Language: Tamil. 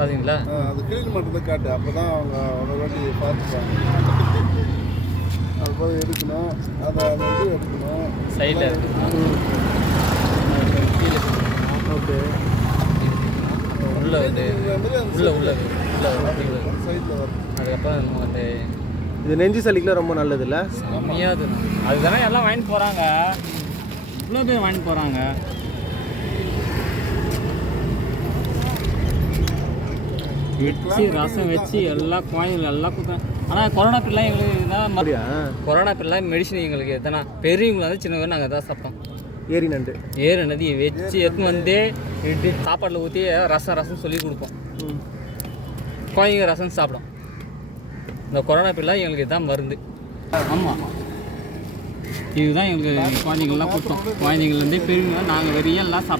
பார்த்தீங்களா? அது க்ளீன் பண்ணுறதை காட்டு, அப்போ தான் அவங்க ஒரு வாட்டி பார்த்துப்பாங்க. அது போய் எடுக்கணும், அதை இது எடுக்கணும், சைடில் கீழே. ஓகே. உள்ளே வந்து உள்ளே சைடில் வரும். அதுக்கப்புறம் நம்ம அந்த இது நெஞ்சு சளிக்கெலாம் ரொம்ப நல்லது இல்லை? செம்மையாது. அதுதானே எல்லாம் வாங்கிட்டு போகிறாங்க, இவ்வளோ பேர் வாங்கிட்டு போகிறாங்க. வச்சு ரசம் வச்சு எல்லாம் கோயில்கள் எல்லாம் கொடுக்குறேன். ஆனால் கொரோனா பிள்ளை எங்களுக்கு இதுதான் அப்படியா? கொரோனா பிள்ளை மெடிசன் எங்களுக்கு எத்தனா பெரியவங்களை வந்து சின்ன பேர் நாங்கள் எதாவது சாப்பிட்டோம். ஏரி நண்டு நதி வச்சு எடுத்துன்னு வந்து இட்டு சாப்பாட்டில் ஊற்றி ரசம் சொல்லி கொடுப்போம். குழந்தைங்க ரசம் சாப்பிடும். இந்த கொரோனா பிள்ளை எங்களுக்கு இதுதான் மருந்து. ஆமாம், இதுதான் எங்களுக்கு குழந்தைங்கள்லாம் கொடுத்தோம். குழந்தைங்கள்லேருந்தே பெரியவங்க நாங்கள் வெறியெல்லாம் சாப்பிட்டோம்.